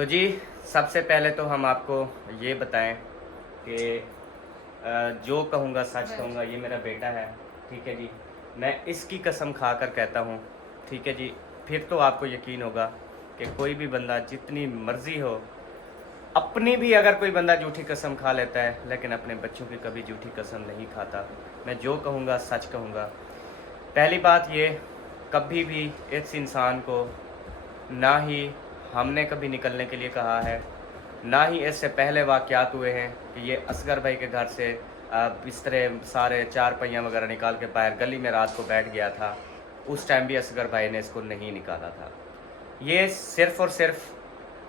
تو جی سب سے پہلے تو ہم آپ کو یہ بتائیں کہ جو کہوں گا سچ کہوں گا، یہ میرا بیٹا ہے، ٹھیک ہے جی، میں اس کی قسم کھا کر کہتا ہوں، ٹھیک ہے جی، پھر تو آپ کو یقین ہوگا کہ کوئی بھی بندہ جتنی مرضی ہو، اپنی بھی اگر کوئی بندہ جھوٹی قسم کھا لیتا ہے لیکن اپنے بچوں کی کبھی جھوٹی قسم نہیں کھاتا۔ میں جو کہوں گا سچ کہوں گا۔ پہلی بات یہ، کبھی بھی اس انسان کو نہ ہی ہم نے کبھی نکلنے کے لیے کہا ہے، نہ ہی اس سے پہلے واقعات ہوئے ہیں کہ یہ اصغر بھائی کے گھر سے بسترے سارے چار پہیاں وغیرہ نکال کے باہر گلی میں رات کو بیٹھ گیا تھا۔ اس ٹائم بھی اصغر بھائی نے اس کو نہیں نکالا تھا۔ یہ صرف اور صرف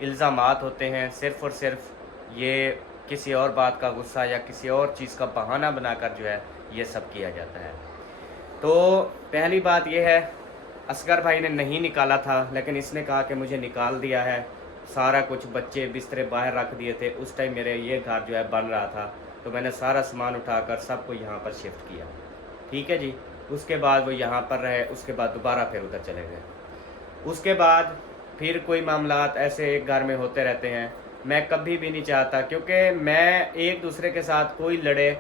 الزامات ہوتے ہیں، صرف اور صرف یہ کسی اور بات کا غصہ یا کسی اور چیز کا بہانہ بنا کر جو ہے یہ سب کیا جاتا ہے۔ تو پہلی بات یہ ہے، اصغر بھائی نے نہیں نکالا تھا لیکن اس نے کہا کہ مجھے نکال دیا ہے، سارا کچھ بچے بسترے باہر رکھ دیے تھے۔ اس ٹائم میرے یہ گھر جو ہے بن رہا تھا، تو میں نے سارا سامان اٹھا کر سب کو یہاں پر شفٹ کیا، ٹھیک ہے جی۔ اس کے بعد وہ یہاں پر رہے، اس کے بعد دوبارہ پھر ادھر چلے گئے۔ اس کے بعد پھر کوئی معاملات ایسے ایک گھر میں ہوتے رہتے ہیں۔ میں کبھی بھی نہیں چاہتا، کیونکہ میں ایک دوسرے کے ساتھ کوئی لڑے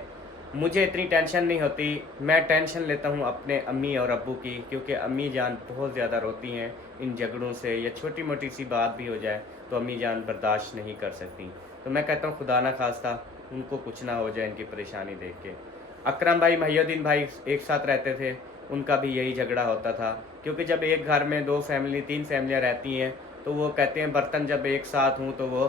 مجھے اتنی ٹینشن نہیں ہوتی۔ میں ٹینشن لیتا ہوں اپنے امی اور ابو کی، کیونکہ امی جان بہت زیادہ روتی ہیں ان جھگڑوں سے، یا چھوٹی موٹی سی بات بھی ہو جائے تو امی جان برداشت نہیں کر سکتی۔ تو میں کہتا ہوں خدا نہ خواستہ ان کو کچھ نہ ہو جائے ان کی پریشانی دیکھ کے۔ اکرم بھائی، محی الدین بھائی ایک ساتھ رہتے تھے، ان کا بھی یہی جھگڑا ہوتا تھا، کیونکہ جب ایک گھر میں 2 فیملی 3 فیملیاں رہتی ہیں تو وہ کہتے ہیں برتن جب ایک ساتھ ہوں تو وہ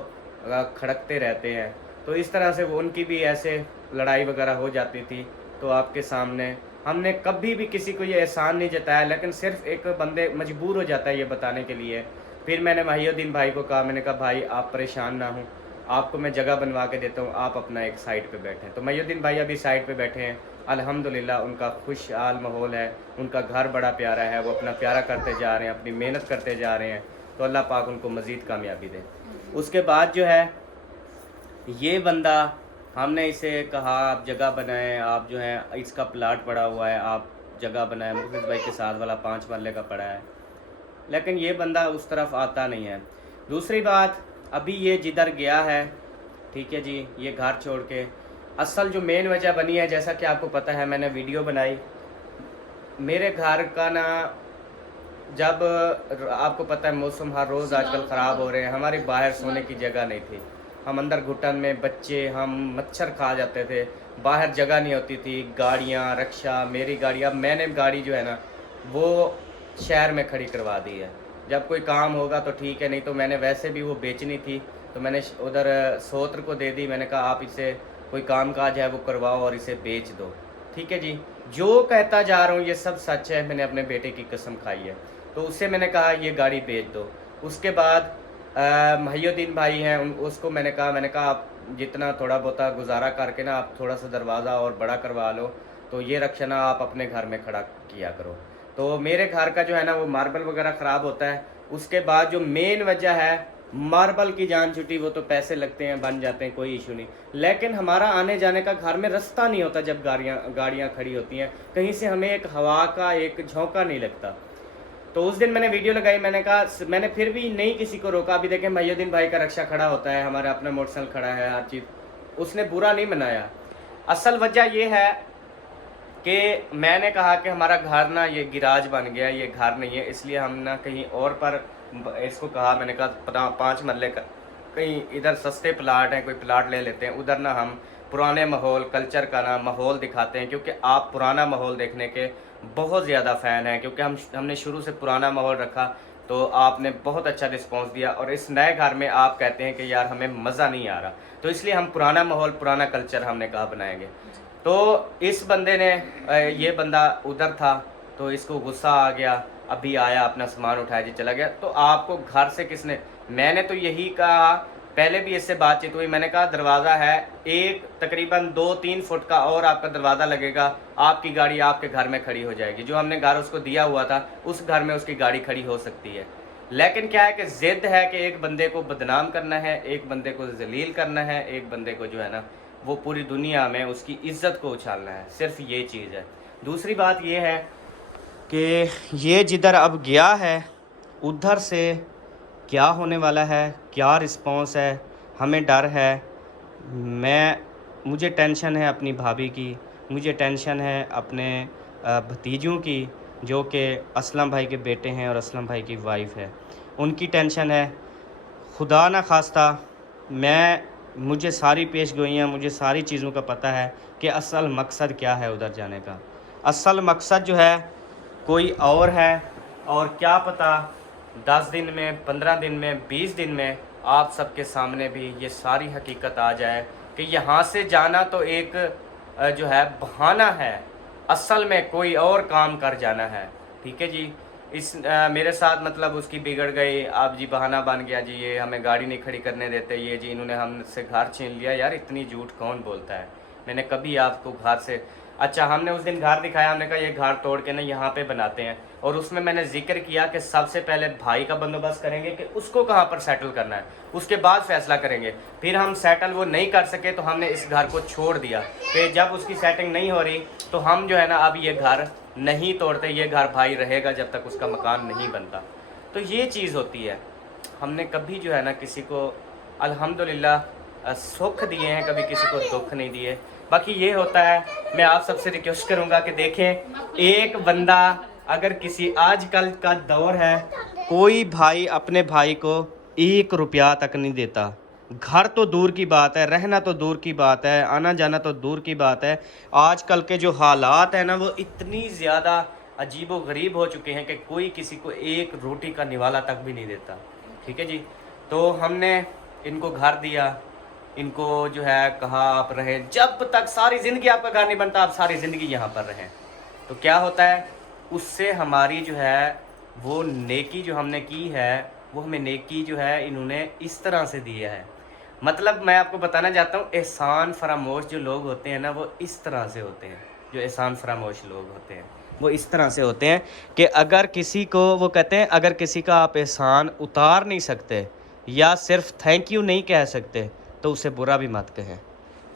کھڑکتے رہتے ہیں۔ تو اس طرح سے وہ ان کی بھی ایسے لڑائی وغیرہ ہو جاتی تھی۔ تو آپ کے سامنے ہم نے کبھی بھی کسی کو یہ احسان نہیں جتایا، لیکن صرف ایک بندے مجبور ہو جاتا ہے یہ بتانے کے لیے۔ پھر میں نے محی الدین بھائی کو کہا، میں نے کہا بھائی آپ پریشان نہ ہوں، آپ کو میں جگہ بنوا کے دیتا ہوں، آپ اپنا ایک سائڈ پہ بیٹھیں۔ تو محی الدین بھائی ابھی سائڈ پہ بیٹھے ہیں، الحمدللہ ان کا خوشحال ماحول ہے، ان کا گھر بڑا پیارا ہے، وہ اپنا پیارا کرتے جا رہے ہیں، اپنی محنت کرتے جا رہے ہیں۔ تو اللہ پاک ان کو مزید کامیابی دے۔ اس کے بعد جو ہے یہ بندہ، ہم نے اسے کہا آپ جگہ بنائیں، آپ جو ہے اس کا پلاٹ پڑا ہوا ہے، آپ جگہ بنائیں، مفید بھائی کے ساتھ والا 5 مرلے کا پڑا ہے، لیکن یہ بندہ اس طرف آتا نہیں ہے۔ دوسری بات، ابھی یہ جدھر گیا ہے، ٹھیک ہے جی، یہ گھر چھوڑ کے، اصل جو مین وجہ بنی ہے، جیسا کہ آپ کو پتہ ہے میں نے ویڈیو بنائی، میرے گھر کا نا، جب آپ کو پتہ ہے موسم ہر روز آج کل خراب ہو رہے ہیں، ہماری باہر سونے کی جگہ نہیں تھی، ہم اندر گھٹن میں بچے، ہم مچھر کھا جاتے تھے، باہر جگہ نہیں ہوتی تھی، گاڑیاں رکشہ، میری گاڑی، اب میں نے گاڑی جو ہے نا وہ شہر میں کھڑی کروا دی ہے، جب کوئی کام ہوگا تو ٹھیک ہے، نہیں تو میں نے ویسے بھی وہ بیچنی تھی، تو میں نے ادھر سوتر کو دے دی، میں نے کہا آپ اسے کوئی کام کاج ہے وہ کرواؤ اور اسے بیچ دو، ٹھیک ہے جی۔ جو کہتا جا رہا ہوں یہ سب سچ ہے، میں نے اپنے بیٹے کی قسم کھائی ہے۔ تو اس سے میں نے کہا یہ گاڑی بیچ دو۔ اس کے بعد محی الدین بھائی ہیں، اس کو میں نے کہا آپ جتنا تھوڑا بہتا گزارا کر کے نا آپ تھوڑا سا دروازہ اور بڑا کروا لو، تو یہ رکشہ آپ اپنے گھر میں کھڑا کیا کرو۔ تو میرے گھر کا جو ہے نا وہ ماربل وغیرہ خراب ہوتا ہے۔ اس کے بعد جو مین وجہ ہے، ماربل کی جان چھٹی، وہ تو پیسے لگتے ہیں بن جاتے ہیں، کوئی ایشو نہیں، لیکن ہمارا آنے جانے کا گھر میں رستہ نہیں ہوتا جب گاڑیاں کھڑی ہوتی ہیں، کہیں سے ہمیں ایک ہوا کا ایک جھونکا نہیں لگتا۔ تو اس دن میں نے ویڈیو لگائی، میں نے کہا، میں نے پھر بھی نہیں کسی کو روکا۔ ابھی دیکھیں محی الدین بھائی کا رکشہ کھڑا ہوتا ہے، ہمارا اپنا موٹر سائیکل کھڑا ہے، ہر چیز، اس نے برا نہیں منایا۔ اصل وجہ یہ ہے کہ میں نے کہا کہ ہمارا گھر نا یہ گراج بن گیا، یہ گھر نہیں ہے، اس لیے ہم نہ کہیں اور پر اس کو کہا، میں نے کہا 5 مرلے کا کہیں ادھر سستے پلاٹ ہیں، کوئی پلاٹ لے لیتے ہیں، ادھر نا ہم پرانے ماحول کلچر کا نا ماحول دکھاتے ہیں، کیونکہ آپ پرانا ماحول دیکھنے کے بہت زیادہ فین ہیں، کیونکہ ہم نے شروع سے پرانا ماحول رکھا، تو آپ نے بہت اچھا رسپانس دیا، اور اس نئے گھر میں آپ کہتے ہیں کہ یار ہمیں مزہ نہیں آ رہا، تو اس لیے ہم پرانا ماحول پرانا کلچر ہم نے کہا بنائیں گے۔ تو اس بندے نے، یہ بندہ ادھر تھا تو اس کو غصہ آ گیا، ابھی آیا اپنا سامان اٹھایا جی چلا گیا۔ تو آپ کو گھر سے کس نے، میں نے تو یہی کہا، پہلے بھی اس سے بات چیت ہوئی، میں نے کہا دروازہ ہے ایک تقریباً 2-3 فٹ کا اور آپ کا دروازہ لگے گا، آپ کی گاڑی آپ کے گھر میں کھڑی ہو جائے گی، جو ہم نے گھر اس کو دیا ہوا تھا اس گھر میں اس کی گاڑی کھڑی ہو سکتی ہے، لیکن کیا ہے کہ ضد ہے کہ ایک بندے کو بدنام کرنا ہے، ایک بندے کو ذلیل کرنا ہے، ایک بندے کو جو ہے نا وہ پوری دنیا میں اس کی عزت کو اچھالنا ہے، صرف یہ چیز ہے۔ دوسری بات یہ ہے کہ یہ جدھر اب گیا ہے ادھر سے کیا ہونے والا ہے, کیا رسپانس ہے, ہمیں ڈر ہے. مجھے ٹینشن ہے اپنی بھابھی کی, مجھے ٹینشن ہے اپنے بھتیجوں کی جو کہ اسلم بھائی کے بیٹے ہیں اور اسلم بھائی کی وائف ہے, ان کی ٹینشن ہے. خدا نہ خواستہ مجھے ساری پیش گوئیاں, مجھے ساری چیزوں کا پتہ ہے کہ اصل مقصد کیا ہے ادھر جانے کا. اصل مقصد جو ہے کوئی اور ہے, اور کیا پتہ 10 دن میں, 15 دن میں, 20 دن میں آپ سب کے سامنے بھی یہ ساری حقیقت آ جائے کہ یہاں سے جانا تو ایک جو ہے بہانہ ہے, اصل میں کوئی اور کام کر جانا ہے. ٹھیک ہے جی. میرے ساتھ مطلب اس کی بگڑ گئی, اب جی بہانہ بن گیا جی, یہ ہمیں گاڑی نہیں کھڑی کرنے دیتے, یہ جی انہوں نے ہم سے گھر چھین لیا. یار اتنی جھوٹ کون بولتا ہے؟ میں نے کبھی آپ کو گھر سے, اچھا ہم نے اس دن گھر دکھایا, ہم نے کہا یہ گھر توڑ کے نا یہاں پہ بناتے ہیں, اور اس میں نے ذکر کیا کہ سب سے پہلے بھائی کا بندوبست کریں گے کہ اس کو کہاں پر سیٹل کرنا ہے, اس کے بعد فیصلہ کریں گے. پھر ہم سیٹل وہ نہیں کر سکے تو ہم نے اس گھر کو چھوڑ دیا کہ جب اس کی سیٹنگ نہیں ہو رہی تو ہم جو ہے نا اب یہ گھر نہیں توڑتے, یہ گھر بھائی رہے گا جب تک اس کا مکان نہیں بنتا. تو یہ چیز ہوتی ہے. ہم نے کبھی جو ہے نا کسی کو الحمدللہ سکھ دیے ہیں, کبھی کسی کو دکھ نہیں دیے. باقی یہ ہوتا ہے, میں آپ سب سے ریکویسٹ کروں گا کہ دیکھیں, ایک بندہ اگر کسی, آج کل کا دور ہے, کوئی بھائی اپنے بھائی کو 1 روپیہ تک نہیں دیتا. گھر تو دور کی بات ہے, رہنا تو دور کی بات ہے, آنا جانا تو دور کی بات ہے. آج کل کے جو حالات ہیں نا وہ اتنی زیادہ عجیب و غریب ہو چکے ہیں کہ کوئی کسی کو 1 روٹی کا نوالا تک بھی نہیں دیتا. ٹھیک ہے جی. تو ہم نے ان کو گھر دیا, ان کو جو ہے کہا آپ رہیں, جب تک ساری زندگی آپ کا گھر نہیں بنتا آپ ساری زندگی یہاں پر رہیں. تو کیا ہوتا ہے, اس سے ہماری جو ہے وہ نیکی جو ہم نے کی ہے, وہ ہمیں نیکی جو ہے انہوں نے اس طرح سے دیا ہے. مطلب میں آپ کو بتانا چاہتا ہوں, احسان فراموش جو لوگ ہوتے ہیں نا وہ اس طرح سے ہوتے ہیں. جو احسان فراموش لوگ ہوتے ہیں وہ اس طرح سے ہوتے ہیں کہ اگر کسی کو, وہ کہتے ہیں اگر کسی کا آپ احسان اتار نہیں سکتے یا صرف تھینک یو نہیں کہہ سکتے تو اسے برا بھی مت کہیں,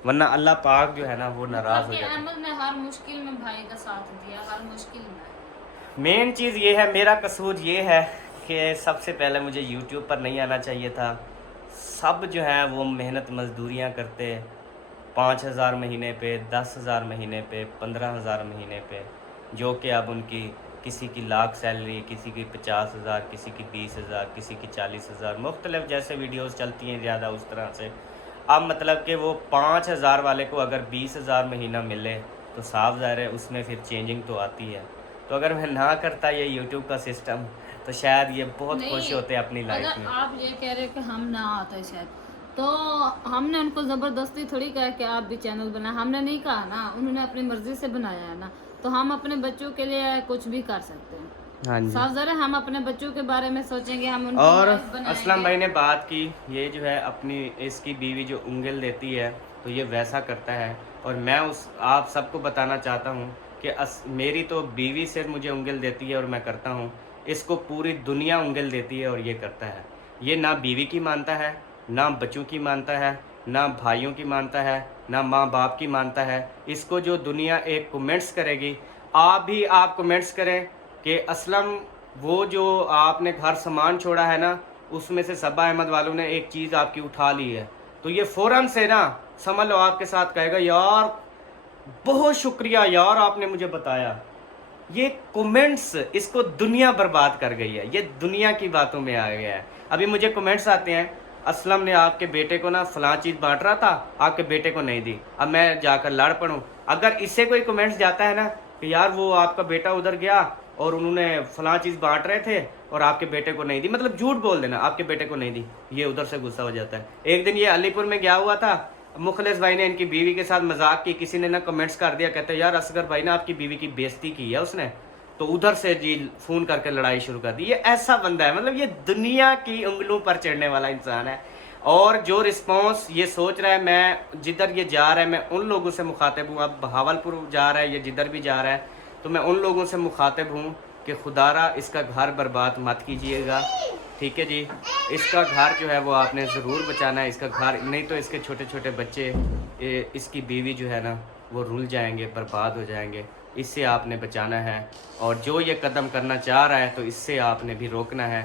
ورنہ اللہ پاک جو ہے نا وہ ناراض ہو جاتا ہے. احمد نے ہر مشکل میں بھائی کا ساتھ دیا, ہر مشکل میں. مین چیز یہ ہے, میرا قصور یہ ہے کہ سب سے پہلے مجھے یوٹیوب پر نہیں آنا چاہیے تھا. سب جو ہے وہ محنت مزدوریاں کرتے, 5,000 مہینے پہ, 10,000 مہینے پہ, 15,000 مہینے پہ, جو کہ اب ان کی کسی کی لاکھ سیلری, کسی کی 50,000, کسی کی 20,000, کسی کی 40,000, مختلف جیسے ویڈیوز چلتی ہیں زیادہ اس طرح سے. اب مطلب کہ وہ 5,000 والے کو اگر 20,000 مہینہ ملے تو صاف ظاہر ہے اس میں پھر چینجنگ تو آتی ہے. تو اگر میں نہ کرتا یہ یوٹیوب کا سسٹم تو شاید یہ بہت خوش ہوتے اپنی لائف میں. اگر آپ یہ کہہ رہے کہ ہم نہ آتے شاید, تو ہم نے ان کو زبردستی تھوڑی کہا کہ آپ بھی چینل بنائیں, ہم نے نہیں کہا نا, انہوں نے اپنی مرضی سے بنایا ہے نا. تو ہم اپنے بچوں کے لیے کچھ بھی کر سکتے ہیں. ہاں جی. صاف ظاہر ہے ہم اپنے بچوں کے بارے میں سوچیں گے, ہم ان اور کو اسلم بھائی نے بات کی, یہ جو ہے اپنی اس کی بیوی جو انگل دیتی ہے تو یہ ویسا کرتا ہے. اور میں آپ سب کو بتانا چاہتا ہوں کہ میری تو بیوی صرف مجھے انگل دیتی ہے اور میں کرتا ہوں, اس کو پوری دنیا انگل دیتی ہے اور یہ کرتا ہے. یہ نہ بیوی کی مانتا ہے, نہ بچوں کی مانتا ہے, نہ بھائیوں کی مانتا ہے, نہ ماں باپ کی مانتا ہے. اس کو جو دنیا ایک کمنٹس کرے گی, آپ کمنٹس کریں کہ اسلم وہ جو آپ نے گھر سامان چھوڑا ہے نا اس میں سے صبا احمد والوں نے ایک چیز آپ کی اٹھا لی ہے, تو یہ فوراً سے نا سمجھ لو آپ کے ساتھ کہے گا یار بہت شکریہ یار آپ نے مجھے بتایا. یہ کومنٹس اس کو دنیا برباد کر گئی ہے, یہ دنیا کی باتوں میں آ گیا ہے. ابھی مجھے کومنٹس آتے ہیں, اسلم نے آپ کے بیٹے کو نا فلاں چیز بانٹ رہا تھا, آپ کے بیٹے کو نہیں دی, اب میں جا کر لڑ پڑوں. اگر اس سے کوئی کومنٹس جاتا ہے نا کہ یار وہ آپ کا بیٹا ادھر گیا اور انہوں نے فلاں چیز بانٹ رہے تھے اور آپ کے بیٹے کو نہیں دی, مطلب جھوٹ بول دینا آپ کے بیٹے کو نہیں دی, یہ ادھر سے غصہ ہو جاتا ہے. ایک دن یہ علی پور میں گیا ہوا تھا, مخلص بھائی نے ان کی بیوی کے ساتھ مذاق کی, کسی نے نا کمنٹس کر دیا, کہتے ہیں یار اصغر بھائی نے آپ کی بیوی کی بےزتی کی ہے اس نے, تو ادھر سے جی فون کر کے لڑائی شروع کر دی. یہ ایسا بندہ ہے, مطلب یہ دنیا کی انگلوں پر چڑھنے والا انسان ہے. اور جو رسپانس یہ سوچ رہا ہے, میں جدھر یہ جا رہا ہے میں ان لوگوں سے مخاطب ہوں, اب بہاولپور جا رہا ہے یہ جدھر بھی جا رہا ہے تو میں ان لوگوں سے مخاطب ہوں کہ خدا را اس کا گھر برباد مت کیجئے گا. ٹھیک ہے جی, اس کا گھر جو ہے وہ آپ نے ضرور بچانا ہے, اس کا گھر نہیں تو اس کے چھوٹے چھوٹے بچے, اس کی بیوی جو ہے نا وہ رل جائیں گے, برباد ہو جائیں گے. اس سے آپ نے بچانا ہے, اور جو یہ قدم کرنا چاہ رہا ہے تو اس سے آپ نے بھی روکنا ہے,